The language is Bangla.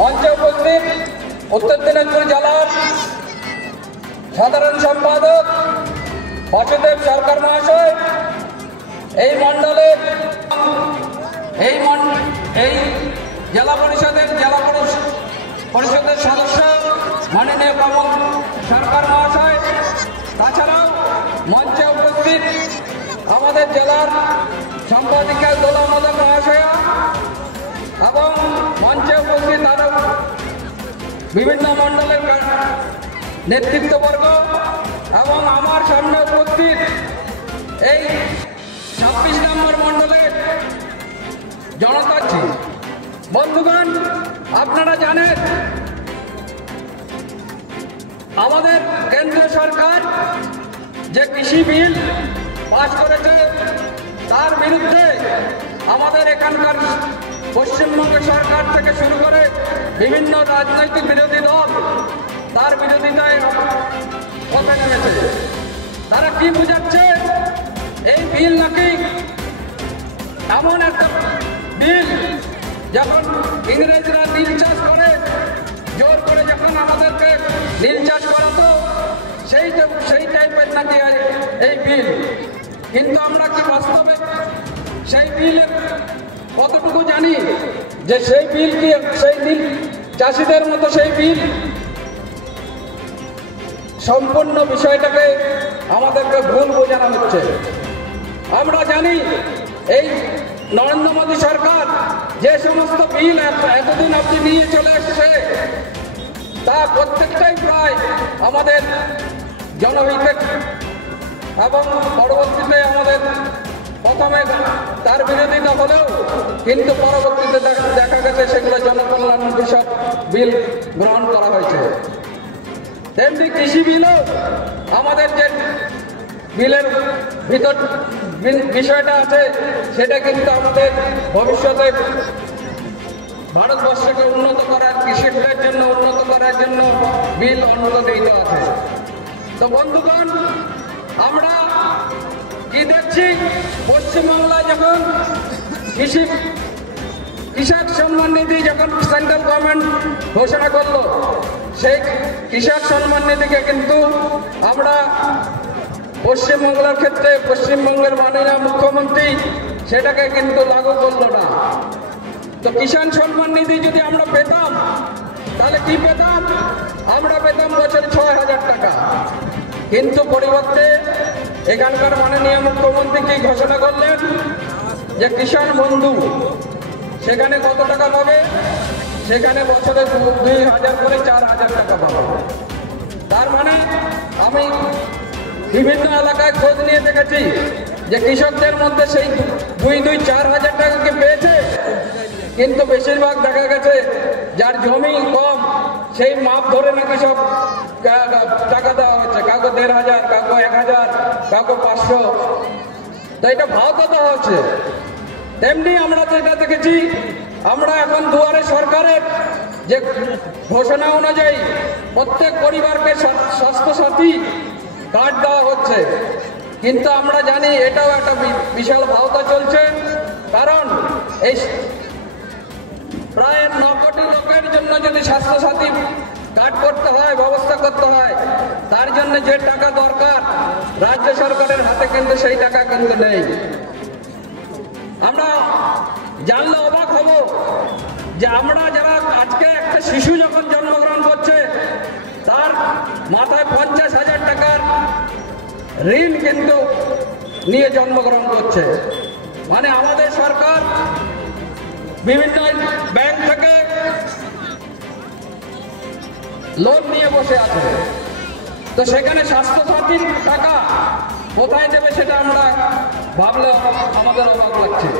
মঞ্চে উপস্থিত উত্তর দিনাজপুর জেলার সাধারণ সম্পাদক বাসুদেব সরকার মহাশয়, এই মণ্ডলের এই জেলা পরিষদের সদস্য মাননীয় কমল সরকার মহাশয়, তাছাড়াও মঞ্চে উপস্থিত আমাদের জেলার সম্পাদিকা দোলা মদক মহাশয়া এবং মঞ্চে উপস্থিত আরও বিভিন্ন মণ্ডলের নেতৃত্ববর্গ এবং আমার সামনে উপস্থিত এই 26 নম্বর মণ্ডলের জনতা। বন্ধুগণ, আপনারা জানেন আমাদের কেন্দ্র সরকার যে কৃষি বিল পাশ করেছে তার বিরুদ্ধে আমাদের এখানকার পশ্চিমবঙ্গ সরকার থেকে শুরু করে বিভিন্ন রাজনৈতিক বিরোধী দল তার বিরোধিতায় পথে নেমেছে। তারা কি বোঝাচ্ছে? এই বিল নাকি এমন একটা বিল, যখন ইংরেজরা নীল চাষ করে জোর করে যখন আমাদেরকে নীল চাষ করাতো সেই টাইপের নাকি এই বিল। কিন্তু আমরা কি বাস্তবে সেই বিলের কতটুকু জানি যে সেই বিল কি সেই নীল চাষিদের মতো সেই বিল? সম্পূর্ণ বিষয়টাকে আমাদেরকে ভুল বোঝানো হচ্ছে। আমরা জানি এই নরেন্দ্র মোদী সরকার যে সমস্ত বিল এতদিন অবধি নিয়ে চলে এসেছে তা প্রত্যেকটাই প্রায় আমাদের জনহিতে, এবং পরবর্তীতে আমাদের প্রথমে তার বিরোধিতা হলেও কিন্তু পরবর্তীতে দেখা গেছে সেগুলো জনকল্যাণ বিষয়ক বিল গ্রহণ করা হয়েছে। তেমনি কৃষি বিলও আমাদের যে বিলের ভিতর বিষয়টা আছে সেটা কিন্তু আমাদের ভবিষ্যতে ভারতবর্ষকে উন্নত করার, কৃষকদের জন্য উন্নত করার জন্য বিল অনুমোদিত আছে। তো বন্ধুগণ, আমরা কি দেখছি? পশ্চিমবাংলায় যখন কৃষক সম্মান নিধি যখন সেন্ট্রাল গভর্নমেন্ট ঘোষণা করলো, সেই কৃষক সম্মান নিধিকে কিন্তু আমরা পশ্চিমবাংলার ক্ষেত্রে পশ্চিমবঙ্গের মাননীয় মুখ্যমন্ত্রী সেটাকে কিন্তু লাগু করলো না। তো কিষাণ সম্মান নিধি যদি আমরা পেতাম তাহলে কি পেতাম? আমরা পেতাম বছরে 6,000 টাকা। কিন্তু পরিবর্তে এখানকার মাননীয় মুখ্যমন্ত্রী কি ঘোষণা করলেন যে কিষাণ বন্ধু, সেখানে কত টাকা পাবে? সেখানে বছরে 2,000 করে 4,000 টাকা পাবে। তার মানে আমি বিভিন্ন এলাকায় খোঁজ নিয়ে দেখেছি যে কৃষকদের মধ্যে সেই 4,000 টাকা কি পেয়েছে, কিন্তু বেশিরভাগ দেখা গেছে যার জমি কম সেই মাপ ধরে নাকি সব টাকা দেওয়া হচ্ছে, কাউকে 1,500, কাউকে 1,000, কাউকে 500। তো এটা ভাও কত হচ্ছে? তেমনি আমরা যেটা দেখেছি, আমরা এখন দুয়ারে সরকারের যে ঘোষণা অনুযায়ী প্রত্যেক পরিবারকে স্বাস্থ্যসাথী কার্ড দেওয়া হচ্ছে, কিন্তু আমরা জানি এটাও একটা বিশাল ভাওতা চলছে। কারণ এই প্রায় 9 কোটি লোকের জন্য যদি স্বাস্থ্যসাথী কার্ড করতে হয়, ব্যবস্থা করতে হয়, তার জন্য যে টাকা দরকার রাজ্য সরকারের হাতে কিন্তু সেই টাকা কিন্তু নেই। আমরা জানলে অবাক হব যে আমরা যারা আজকে একটা শিশু যখন জন্মগ্রহণ করছে তার মাথায় 50,000 টাকার ঋণ কিন্তু নিয়ে জন্মগ্রহণ করছে। মানে আমাদের সরকার বিভিন্ন ব্যাংক থেকে লোন নিয়ে বসে আছে। তো সেখানে স্বাস্থ্যসাথীর টাকা কোথায় দেবে সেটা আমরা ভাবলে আমাদের অবাক লাগছে।